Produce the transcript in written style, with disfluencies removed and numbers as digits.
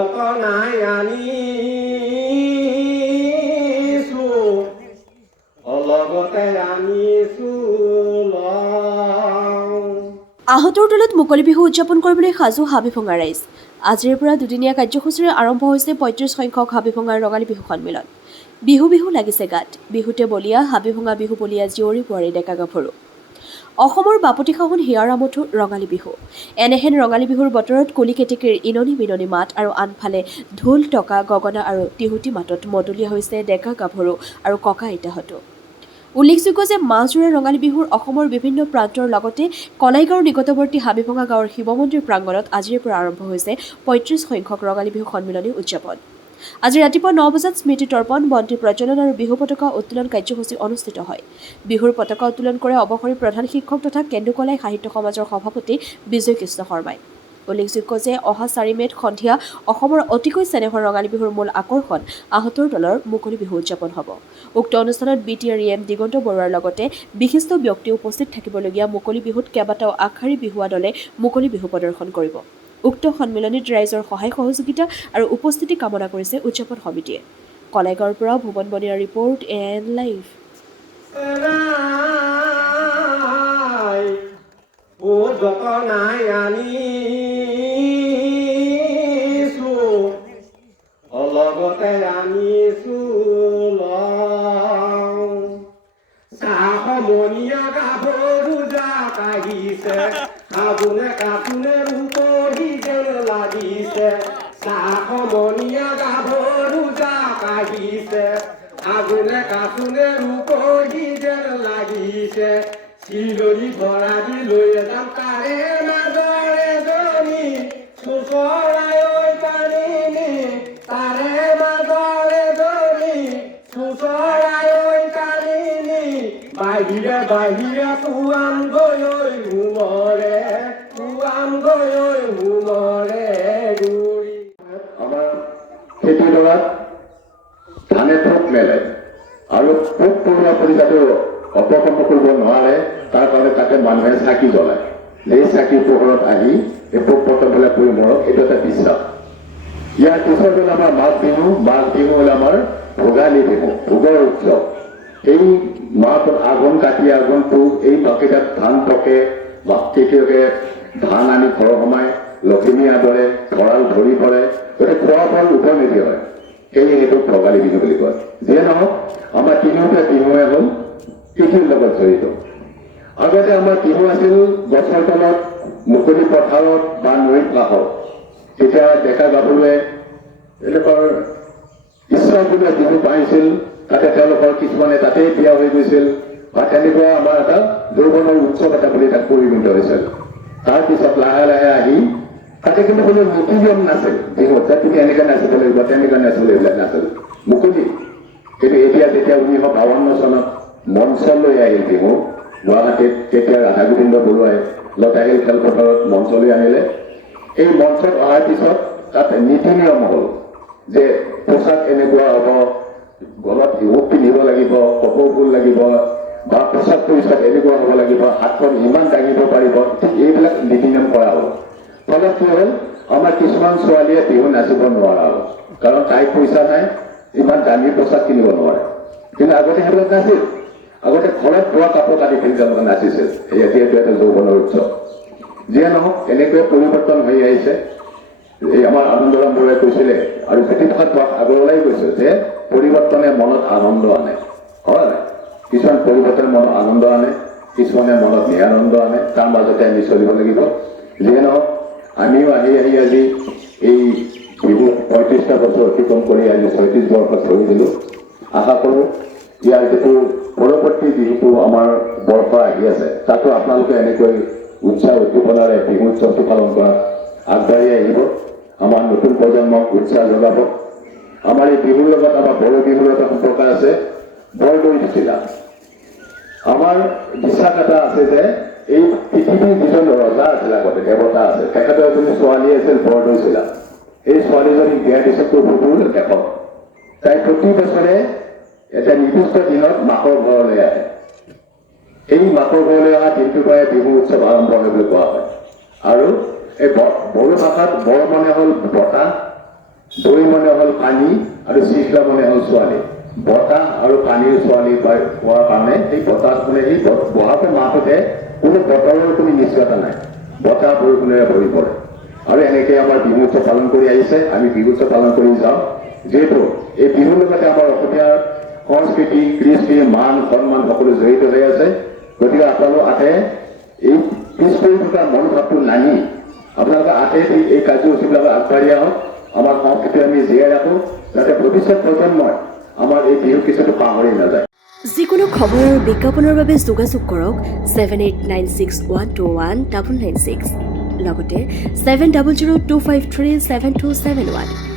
যতনাই আনিছো লগতে আনিছো আহতৰ দলত মুকলি বিহু উদযাপন কৰিবলৈ সাজু হাবিভঙা ৰাইজ। আজিৰ পৰা দুদিনীয়া কাৰ্যসূচীৰে আৰম্ভ হৈছে ৩৫ সংখ্যক হাবিভঙাৰ ৰঙালী বিহু সন্মিলন। বিহু বিহু লাগিছে গাত, বিহুতে বলিয়া হাবিভঙা বিহু বলিয়া জীয়ৰী বোৱাৰী ডেকা গাভৰু। অসমৰ বাপতিসাহোন হিয়াৰ আমঠু ৰঙালী বিহু। এনেহেন ৰঙালী বিহুৰ বতৰত কুলি কেতেকীৰ ইননি মিননি মাত আৰু আনফালে ঢোল টকা গগনা আৰু টিহুটি মাতত মতলীয়া হৈছে ডেকা গাভৰু আৰু ককা আইতাহঁতো। উল্লেখযোগ্য যে মাহজোৰা ৰঙালী বিহুৰ অসমৰ বিভিন্ন প্ৰান্তৰ লগতে কলাইগাঁৱৰ নিকটৱৰ্তী হাবিভঙা গাঁৱৰ শিৱ মন্দিৰ প্ৰাংগণত আজিৰে পৰা আৰম্ভ হৈছে ৩৫ সংখ্যক ৰঙালী বিহু সন্মিলনী উদযাপন। আজি ৰাতিপুৱা ৯ বজাত স্মৃতি তৰ্পণ, বন্তি প্ৰজ্বলন আৰু বিহু পতাকা উত্তোলন কাৰ্যসূচী অনুষ্ঠিত হয়। বিহুৰ পতাকা উত্তোলন কৰে অৱসৰী প্ৰধান শিক্ষক তথা কেন্দুকলাই সাহিত্য সমাজৰ সভাপতি বিজয় কৃষ্ণ শৰ্মাই। উল্লেখযোগ্য যে অহা ৪ মে'ত সন্ধিয়া অসমৰ অতিকৈ চেনেহৰ ৰঙালী বিহুৰ মূল আকৰ্ষণ আহতৰ দলৰ মুকলি বিহু উদযাপন হ'ব। উক্ত অনুষ্ঠানত BTREM দিগন্ত বৰুৱাৰ লগতে বিশিষ্ট ব্যক্তি উপস্থিত থাকিবলগীয়া মুকলি বিহুত কেইবাটাও আগশাৰী বিহুৱা দলে মুকলি বিহু প্ৰদৰ্শন কৰিব। উক্ত সন্মিলনীত ৰাইজৰ সহায় সহযোগিতা আৰু উপস্থিতি কামনা কৰিছে উদযাপন সমিতিয়ে। কলাইগাঁৱৰ পৰা ভুৱন বনিয়াৰ ৰিপৰ্ট এণ্ড লাইভ। যতনাই আনিছো লগতে আনিছো চাহমনীয়া গাভৰু জাক আহিছে সাবুনে কাপোনে ৰূপহী যেন লাগিছে চাহমনীয়া গাভৰু জাক আহিছে সাবুনে কাপোনে ৰূপহী যেন লাগিছে চিলনি ভৰা দি লৈ যাম তাৰে মাজৰে জনী চুচৰাই পানী তাৰে মাজৰে জনী চুচৰাই পানী বাহিৰে বাহিৰে পুৱাম গৈ হুমৰে গুৰি আমাৰ খেতিডৰাত ধানে পোক মেলে আৰু পোক পৰুৱা পৰি যাতে অপকৰ্ম কৰিব নোৱাৰে তাৰ কাৰণে তাতে মানুহে চাকি জ্বলায়। এই চাকিৰ পোহৰত আহি এই পোক পতংগবিলাক পৰি মৰক, এইটো এটা বিশ্বাস। ইয়াৰ পিছত হ'ল আমাৰ মাঘ বিহু হ'ল আমাৰ ভোগালী বিহু, ভোগৰ উৎসৱ। এই মাহটোত আঘোণ কাতি আঘোণ পুহ এই বাকেইটাত ধান পকে বা খেতিয়কে ধান আনি ঘৰ সোমাই লখিমী আদৰে ভঁৰাল ভৰি পৰে, গতিকে খোৱা ফল উপনিধি হয়। সেয়ে সেইটোক ভোগালী বিহু বুলি কয়। যিয়ে নহওক আমাৰ তিনিওটা বিহুৱে হ'ল কৃষিৰ লগত জড়িত। আগতে আমাৰ বিহু আছিল গছৰ তলত, মুকলি পথাৰত বা নৈৰ কাষত। তেতিয়া ডেকা গাভৰুৱে এনেকুৱা ইচ্ছাবোৰে বিহু পাইছিল, তাতে তেওঁলোকৰ কিছুমানে তাতেই বিয়া হৈ গৈছিল বা তেনেকুৱা আমাৰ এটা যৌৱনৰ উৎসৱ এটা বুলি তাত পৰিগণিত হৈছিল। তাৰপিছত লাহে লাহে আহি তাতে কিন্তু কোনো নীতি নিয়ম নাছিল বিহুত, তুমি এনেকৈ নাচিব লাগিব তেনেকৈ নাচিব এইবিলাক নাছিল, মুকলি। কিন্তু এতিয়া যেতিয়া 1952 চনত মঞ্চলৈ আহিল বিহু, গুৱাহাটীত তেতিয়া ৰাধা গোবিন্দ বৰুৱাই লতাশিল খেলপথাৰত মঞ্চলৈ আনিলে। এই মঞ্চত অহাৰ পিছত তাত নীতি নিয়ম হ'ল যে পোচাক এনেকুৱা হ'ব, গলত হিমুক পিন্ধিব লাগিব, কপৌ ফুল লাগিব বা পোচাক পৰিচয় এনেকুৱা হ'ব লাগিব, হাতখন ইমান দাঙিব পাৰিব, ঠিক এইবিলাক নীতি নিয়ম কৰা হ'ল। ফলত কি হ'ল আমাৰ কিছুমান ছোৱালীয়ে বিহু নাচিব নোৱাৰা হ'ল, কাৰণ তাইৰ পইচা নাই, ইমান দামী পোচাক কিনিব নোৱাৰে। কিন্তু আগতে সেইবিলাক নাছিল, আগতে ঘৰত বোৱা কাপোৰ কানি পিন্ধি তেওঁলোকে নাচিছিল। যিহেতু এটা যৌৱনৰ উৎসৱ। যিয়ে নহওক এনেকৈ পৰিৱৰ্তন হৈ আহিছে। এই আমাৰ আনন্দৰাম বৰুৱাই কৈছিলে আৰু জ্যোতিপ্ৰসাদ আগৰৱালাই কৈছে যে পৰিৱৰ্তনে মনত আনন্দ আনে, হয় নাই? কিছুমান পৰিৱৰ্তনে মনত আনন্দ আনে, কিছুমানে মনত নিৰানন্দ আনে, তাৰ মাজতে আমি চলিব লাগিব। যিয়ে নহওক আমিও আহি আজি এই বিহু ৩৫টা বছৰ অতিক্ৰম কৰি আজি ৩৬ বৰ্ষত ধৰি দিলোঁ। আশা কৰোঁ ইয়াৰ যিটো পৰৱৰ্তী বিহুটো আমাৰ বৰ্ষ আহি আছে, তাতো আপোনালোকে এনেকৈ উৎসাহ উদ্দীপনাৰে বিহু উৎসৱটো পালন কৰাত আগবাঢ়ি আহিব, আমাৰ নতুন প্ৰজন্মক উৎসাহ যোগাব। আমাৰ এই বিহুৰ লগত আমাৰ বড়ো বিহুৰ এটা সম্পৰ্ক আছে, বৰদৈ চিলা। আমাৰ বিশ্বাস এটা আছে যে এই পৃথিৱীৰ যিজন ৰজা আছিল আগতে, দেৱতা আছে, তেখেতৰ এজনী ছোৱালী আছিল বৰদৈ চিলা। এই ছোৱালীজনীক বিয়া দিছে প্ৰভুপুৰ দেশত। তাই প্ৰতি বছৰে এটা নিৰ্দিষ্ট দিনত মাকৰ ঘৰলৈ আহে। এই মাকৰ ঘৰলৈ অহা দিনটোৰ পৰাই বিহু উৎসৱ আৰম্ভ হয় বুলি কোৱা হয়। আৰু এই বড়ো ভাষাত বৰ মানে হ'ল বতাহ দৈ মানে হ'ল পানী আৰু চিখলা মানে হ'ল ছোৱালী। বতাহ আৰু পানীৰ ছোৱালী হোৱাৰ কাৰণে সেই বতাহ মানে এই বহাগৰ মাহতে কোনো বতৰৰ কোনো নিশ্চয়তা নাই, বতাহ বৰষুণেৰে ভৰি পৰে। আৰু এনেকৈ আমাৰ বিহু উৎসৱ পালন কৰি আহিছে, আমি বিহু উৎসৱ পালন কৰি যাওঁ। যিহেতু এই বিহুৰ লগতে আমাৰ অসমীয়াৰ সংস্কৃতি, কৃষ্টি, মান সন্মান সকলো জড়িত হৈ আছে। গতিকে আপোনালোক আহে এই পিছ পৰি থকা মনোভাৱটো নানি আপোনালোকে আহে এই কাৰ্যসূচীবিলাক আগবাঢ়ি আহক। আমাৰ সংস্কৃতি আমি জীয়াই ৰাখোঁ, যাতে ভৱিষ্যত প্ৰজন্মই আমাৰ এই বিহু কিছুটো পাহৰি নাযায়। যিকোনো খবৰ আৰু বিজ্ঞাপনৰ বাবে যোগাযোগ কৰক 7896121996 লগতে 7002537271।